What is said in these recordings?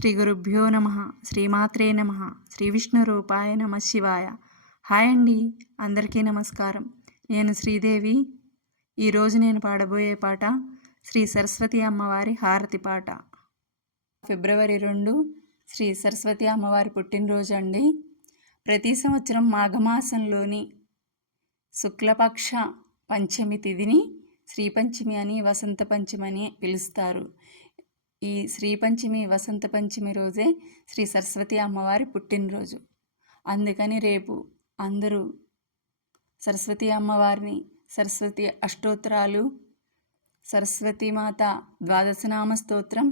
శ్రీ గురుభ్యో నమః. శ్రీమాత్రే నమః. శ్రీ విష్ణు రూపాయ నమః శివాయ. హాయ్ అండి, అందరికీ నమస్కారం. నేను శ్రీదేవి. ఈరోజు నేను పాడబోయే పాట శ్రీ సరస్వతి అమ్మవారి హారతి పాట. ఫిబ్రవరి 2 శ్రీ సరస్వతి అమ్మవారి పుట్టినరోజు అండి. ప్రతి సంవత్సరం మాఘమాసంలోని శుక్లపక్ష పంచమి తిథిని శ్రీపంచమి అని, వసంత పంచమి అని పిలుస్తారు. ఈ శ్రీపంచమి, వసంత పంచమి రోజే శ్రీ సరస్వతి అమ్మవారి పుట్టినరోజు. అందుకని రేపు అందరూ సరస్వతి అమ్మవారిని, సరస్వతి అష్టోత్తరాలు, సరస్వతి మాత ద్వాదశనామ స్తోత్రం,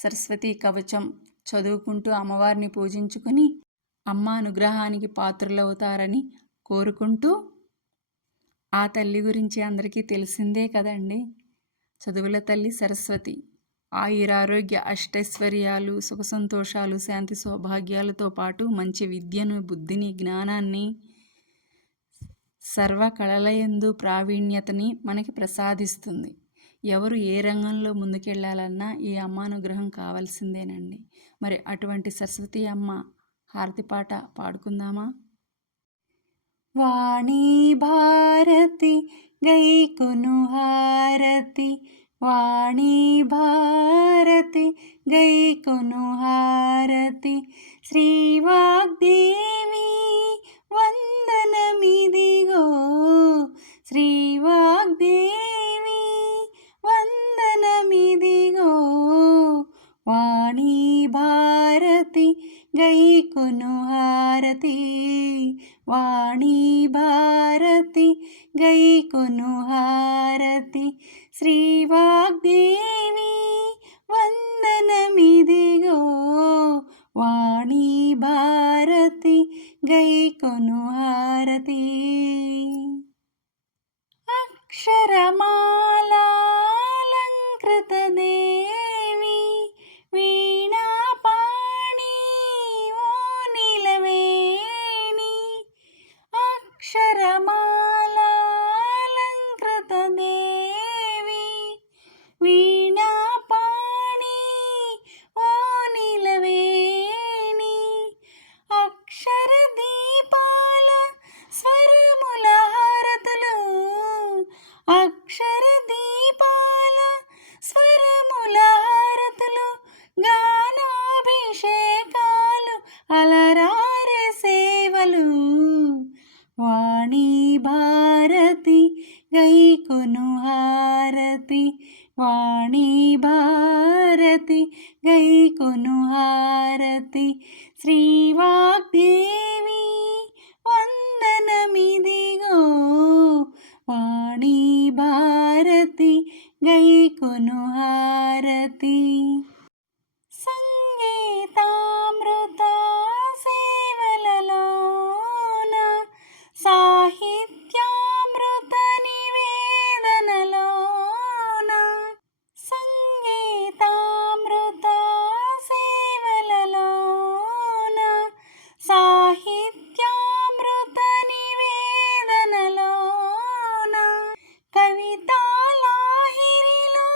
సరస్వతి కవచం చదువుకుంటూ అమ్మవారిని పూజించుకుని అమ్మ అనుగ్రహానికి పాత్రులవుతారని కోరుకుంటూ, ఆ తల్లి గురించి అందరికీ తెలిసిందే కదండి. చదువుల తల్లి సరస్వతి ఆయురారోగ్య అష్టైశ్వర్యాలు, సుఖ సంతోషాలు, శాంతి సౌభాగ్యాలతో పాటు మంచి విద్యను, బుద్ధిని, జ్ఞానాన్ని, సర్వ కళలయందు ప్రావీణ్యతని మనకి ప్రసాదిస్తుంది. ఎవరు ఏ రంగంలో ముందుకెళ్ళాలన్నా ఈ అమ్మ అనుగ్రహం కావాల్సిందేనండి. మరి అటువంటి సరస్వతి అమ్మ హారతి పాట పాడుకుందామా? వాణీ భారతి గైకొను హారతి, వాణీ భారతి గైకొను హారతి, శ్రీవాగ్దేవి వందనమిదిగో, శ్రీవాగ్దేవి వందనమిదిగో, వాణీ భారతి గైకొను హారతి, వాణీ భారతి గైకొను హారతి, శ్రీవాగ్దేవి వందనమిదిగో, వాణీ భారతి గైకొను హారతి. అక్షరమాలాలంకృత దేవి వీణాపాణి ఓ నీలవేణి, అక్షరమాలాలంకృత దేవి వీణాపాణి ఓ నీలవేణి, అక్షర దీపాల స్వరముల హారతులు, అక్షర దీపాల స్వరముల హారతులు, గానాభిషేకాలు, అలరారే సేవలు, వాణీ భారతి గైకొను హారతి, వాణీ భారతి గైకొను హారతి, శ్రీవాగ్దేవి వందనమిదిగో, వాణీ భారతి గైకొను హారతి. సంగీతామృత సేవలలోన, సాహిత్యామృత నివేదనలోన, సంగీతామృత సేవలలోన, సాహిత్యామృత నివేదనలోన, కవితాలాహిరిలో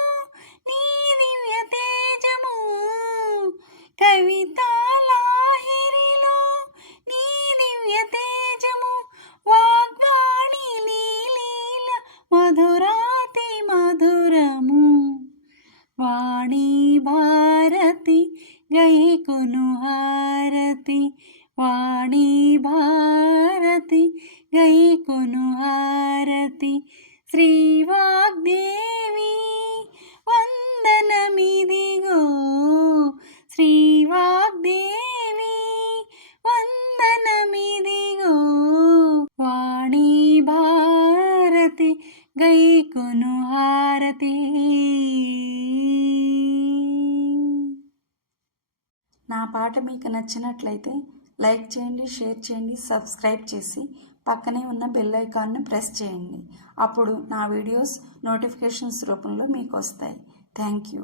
నీ దివ్య తేజము, కవితాలాహిరిలో నీ దివ్య తేజము, వాగ్వాణి లీల మధురాతి మధురము, వాణీ భారతి గైకొను హారతి, వాణీ భారతి గైకొను హారతి, శ్రీవాగ్దేవి వందనమిదిగో, శ్రీవాగ్దేవి వందనమిదిగో, వాణీ భారతి గైకొను హారతి. నా పాట మీకు నచ్చినట్లయితే లైక్ చేయండి, షేర్ చేయండి, సబ్స్క్రైబ్ చేసి పక్కనే ఉన్న బెల్ ఐకాన్ను ప్రెస్ చేయండి. అప్పుడు నా వీడియోస్ నోటిఫికేషన్స్ రూపంలో మీకు వస్తాయి. Thank you.